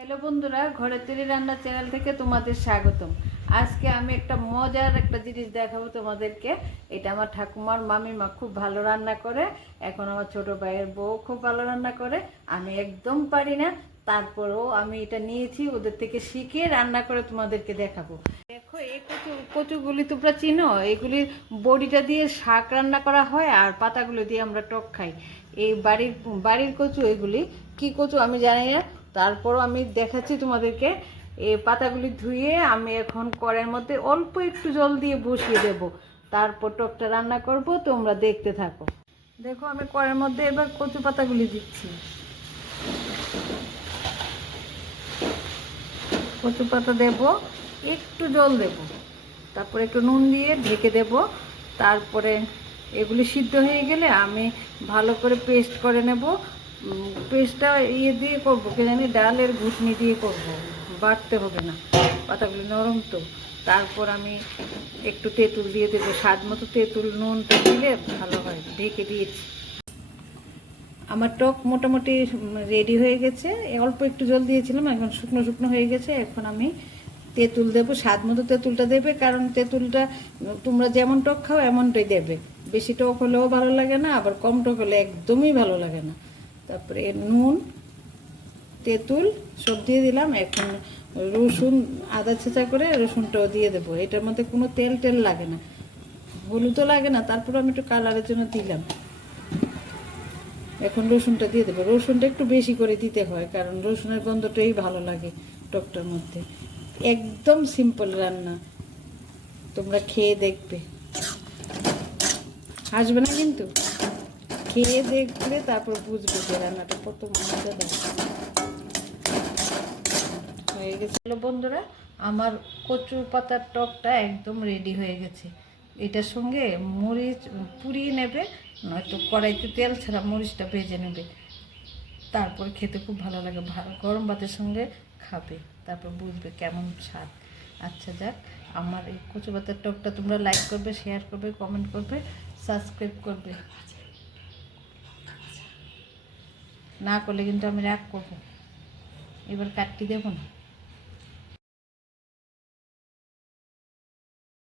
Hello বন্ধুরা, ঘরের তৈরি রান্না চ্যানেল থেকে তোমাদের স্বাগতম। আজকে আমি একটা মজার একটা জিনিস দেখাবো তোমাদেরকে। এটা আমার ঠাকুমার মামিমা খুব ভালো রান্না করে, এখন আমার ছোট ভাইয়ের বউ খুব ভালো রান্না করে। আমি একদম পারি না, তারপরেও আমি এটা নিয়েছি ওদের থেকে শিখে রান্না করে তোমাদেরকে দেখাবো। দেখো, এই কচুগুলি তোমরা চিনো? এগুলির বড়িটা দিয়ে শাক রান্না করা হয় আর পাতাগুলো দিয়ে আমরা টক খাই। এই বাড়ির কচু, এগুলি কি কচু আমি জানি না, তারপরও আমি দেখাচ্ছি তোমাদেরকে। এই পাতাগুলি ধুয়ে আমি এখন কড়াইয়ের মধ্যে অল্প একটু জল দিয়ে বসিয়ে দেব, তারপর টকটা রান্না করব। তোমরা দেখতে থাকো। দেখো, আমি কড়াইয়ের মধ্যে এবার কচু পাতাগুলি দিচ্ছি। কচু পাতা দেব, একটু জল দেব, তারপরে একটু নুন দিয়ে ঢেকে দেব। তারপরে এগুলি সিদ্ধ হয়ে গেলে আমি ভালো করে পেস্ট করে নেব। পেস্টটা দিয়ে করবো, কে জানি ডালের ঘুটনি দিয়ে করব, বাটতে হবে না, পাতাগুলি নরম তো। তারপর আমি একটু তেঁতুল দিয়ে দেবো, স্বাদ মতো তেঁতুল নুনটা দিলে ভালো হয়। ঢেকে দিয়েছি। আমার টক মোটামুটি রেডি হয়ে গেছে। অল্প একটু জল দিয়েছিলাম, এখন শুকনো শুকনো হয়ে গেছে। এখন আমি তেঁতুল দেবো, স্বাদ মতো তেঁতুলটা দেবে, কারণ তেঁতুলটা তোমরা যেমন টক খাও এমনটাই দেবে। বেশি টক হলেও ভালো লাগে না, আবার কম টক হলে একদমই ভালো লাগে না। তারপরে নুন, তেঁতুল সব দিয়ে দিলাম। এখন রসুন, আদা ছেঁচা করে রসুনটাও দিয়ে দেবো। এটার মধ্যে কোনো তেল টেল লাগে না, হলুদও লাগে না, তারপরে আমি একটু কালারের জন্য দিলাম। এখন রসুনটা দিয়ে দেবো। রসুনটা একটু বেশি করে দিতে হয়, কারণ রসুনের গন্ধটাই ভালো লাগে টকটার মধ্যে। একদম সিম্পল রান্না, তোমরা খেয়ে দেখবে, হাসবে না কিন্তু। খেয়ে দেখবে, তারপর বুঝবে যে রান্নাটা কত মজাদার হয়ে গেছে। বন্ধুরা, আমার কচু পাতার টকটা একদম রেডি হয়ে গেছে। এটার সঙ্গে মরিচ পুড়িয়ে নেবে, নয়তো কড়াইতে তেল ছাড়া মরিচটা ভেজে নেবে, তারপর খেতে খুব ভালো লাগে। গরম ভাতের সঙ্গে খাবে, তারপর বুঝবে কেমন স্বাদ। আচ্ছা যাক, আমার এই কচু পাতার টকটা তোমরা লাইক করবে, শেয়ার করবে, কমেন্ট করবে, সাবস্ক্রাইব করবে। না করলে কিন্তু আমি রাগ করবো। এবার কাটটি দেবো না।